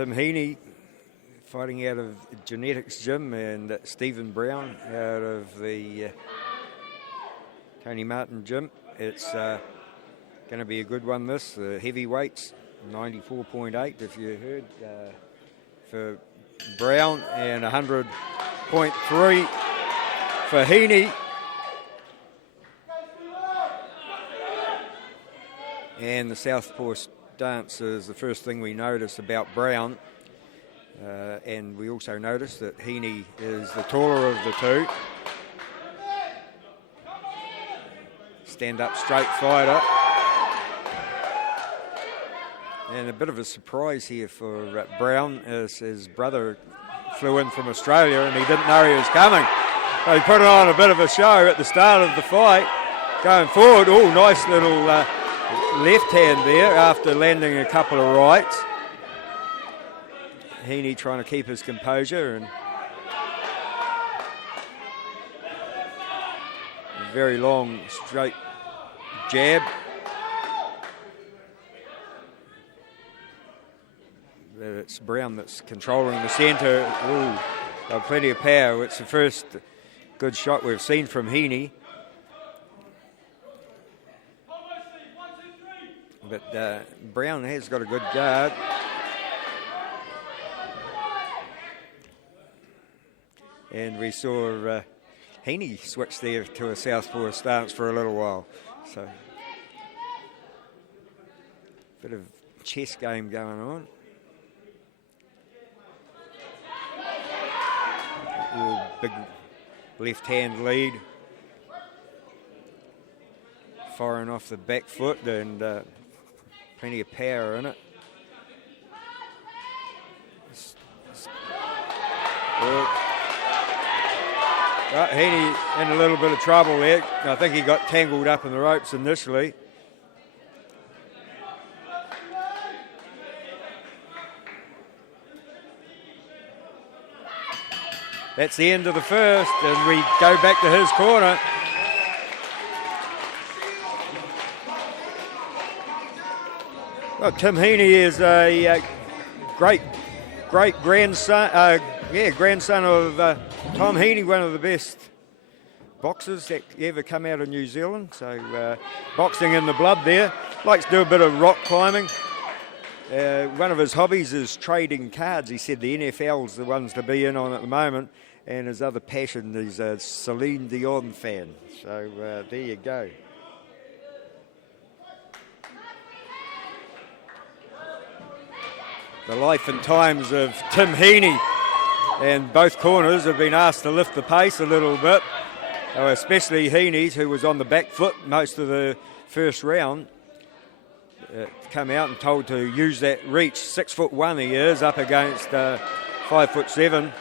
Tim Hini fighting out of Genetics Gym, and Stephen Brown out of the Tony Martin Gym. It's going to be a good one, this. The heavyweights, 94.8 if you heard, for Brown, and 100.3 for Hini. And the southpaw stance is the first thing we notice about Brown. And we also notice that Hini is the taller of the two. Stand up straight fighter. And a bit of a surprise here for Brown, as his brother flew in from Australia and he didn't know he was coming. So he put on a bit of a show at the start of the fight. Going forward, oh, nice little left hand there after landing a couple of rights. Hini trying to keep his composure, and a very long straight jab. It's Brown that's controlling the centre. Ooh, plenty of power. It's the first good shot we've seen from Hini. But Brown has got a good guard. And we saw Hini switch there to a southpaw stance for a little while. So, bit of chess game going on. Big left hand lead. Firing off the back foot, and plenty of power in it. Hini in a little bit of trouble there. I think he got tangled up in the ropes initially. That's the end of the first, and we go back to his corner. Well, Tim Hini is a great grandson. Grandson of Tom Hini, one of the best boxers that ever come out of New Zealand. So boxing in the blood there. Likes to do a bit of rock climbing. One of his hobbies is trading cards. He said the NFL's the ones to be in on at the moment. And his other passion is a Celine Dion fan. So there you go. The life and times of Tim Hini. And both corners have been asked to lift the pace a little bit. Especially Hini's, who was on the back foot most of the first round. Come out and told to use that reach. 6'1" he is, up against 5'7".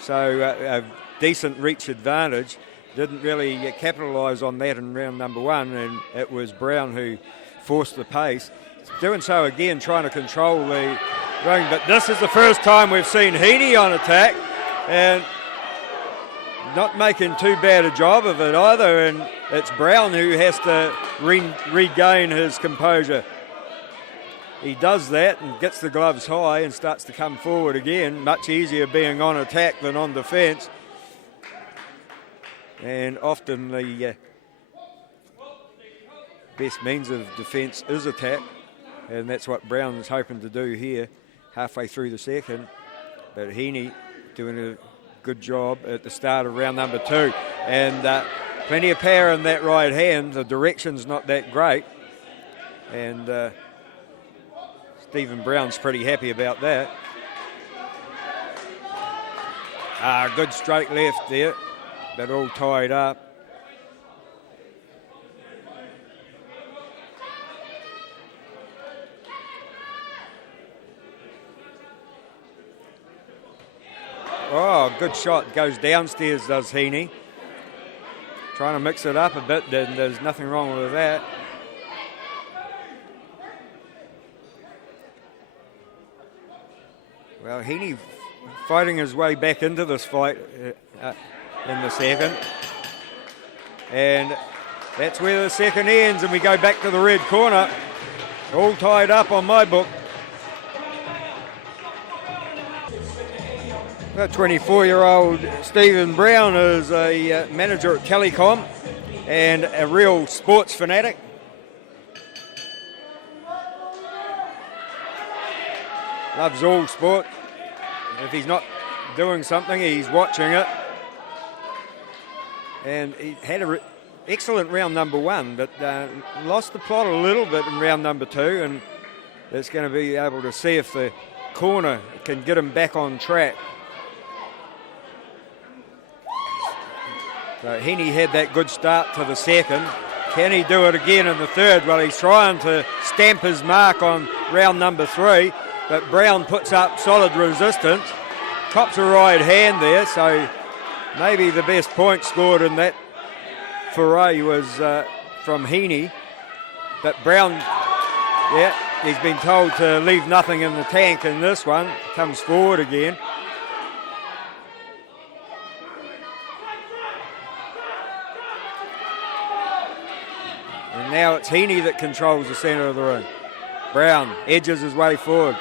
So a decent reach advantage. Didn't really capitalise on that in round number one, and it was Brown who forced the pace. Doing so again, trying to control the ring, but this is the first time we've seen Hini on attack, and not making too bad a job of it either, and it's Brown who has to regain his composure. He does that and gets the gloves high and starts to come forward again. Much easier being on attack than on defence. And often the best means of defence is attack. And that's what Brown is hoping to do here, halfway through the second. But Hini doing a good job at the start of round number two. And plenty of power in that right hand. The direction's not that great. And Stephen Brown's pretty happy about that. Good straight left there, but all tied up. Oh, good shot. Goes downstairs, does Hini. Trying to mix it up a bit, and there's nothing wrong with that. Well, Hini fighting his way back into this fight in the second. And that's where the second ends, and we go back to the red corner. All tied up on my book. The 24-year-old Stephen Brown is a manager at Telecom and a real sports fanatic. Loves all sport. If he's not doing something, he's watching it. And he had an excellent round number one, but lost the plot a little bit in round number two, and it's going to be able to see if the corner can get him back on track. So Hini had that good start to the second. Can he do it again in the third? Well, he's trying to stamp his mark on round number three, but Brown puts up solid resistance. Cops a right hand there, so maybe the best point scored in that foray was from Hini. But Brown, yeah, he's been told to leave nothing in the tank in this one. Comes forward again. And now it's Hini that controls the centre of the ring. Brown edges his way forward.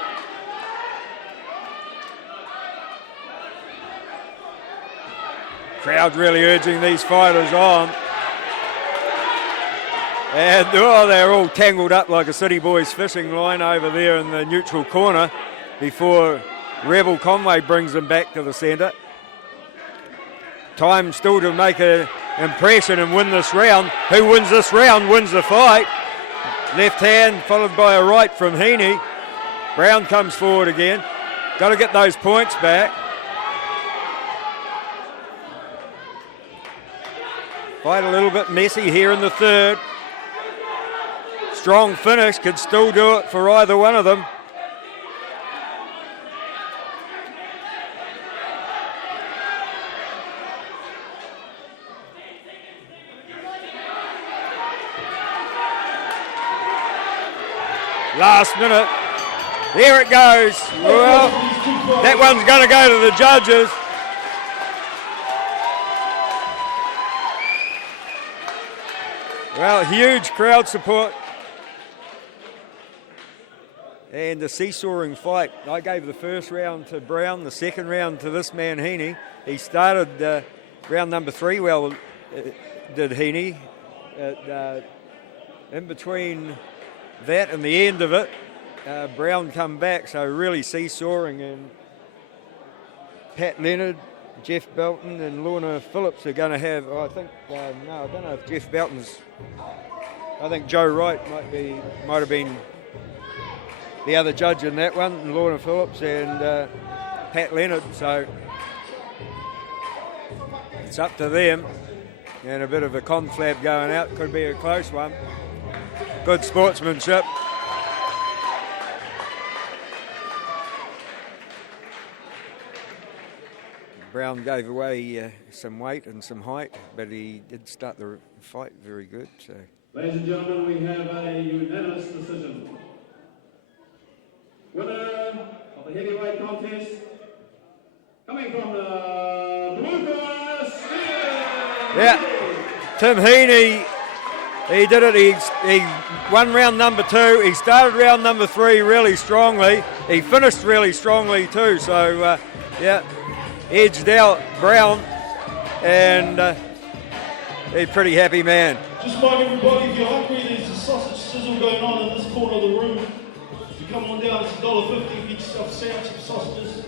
Crowd really urging these fighters on. And they're all tangled up like a City Boys fishing line over there in the neutral corner before Rebel Conway brings them back to the centre. Time still to make an impression and win this round. Who wins this round wins the fight. Left hand followed by a right from Hini. Brown comes forward again. Got to get those points back. Fight a little bit messy here in the third. Strong finish, could still do it for either one of them. Last minute. There it goes. Well, that one's going to go to the judges. Well, huge crowd support. And a seesawing fight. I gave the first round to Brown, the second round to this man, Hini. He started round number three well, did Hini. In between that and the end of it, Brown come back, so really seesawing. And Pat Leonard, Jeff Belton and Lorna Phillips are going to have, I think, no, I don't know if Jeff Belton's, I think Joe Wright might have been the other judge in that one, and Lorna Phillips and Pat Leonard, so it's up to them. And a bit of a conflab going out, could be a close one. Good sportsmanship. Brown gave away some weight and some height, but he did start the fight very good. So. Ladies and gentlemen, we have a unanimous decision. Winner of the heavyweight contest, coming from the blue corner, Tim Hini, he did it. He won round number two. He started round number three really strongly. He finished really strongly too. So, edged out Brown, and he's a pretty happy man. Just like everybody, if you're hungry, there's a sausage sizzle going on in this corner of the room. If you come on down, it's $1.50, get yourself a sandwich of sausages.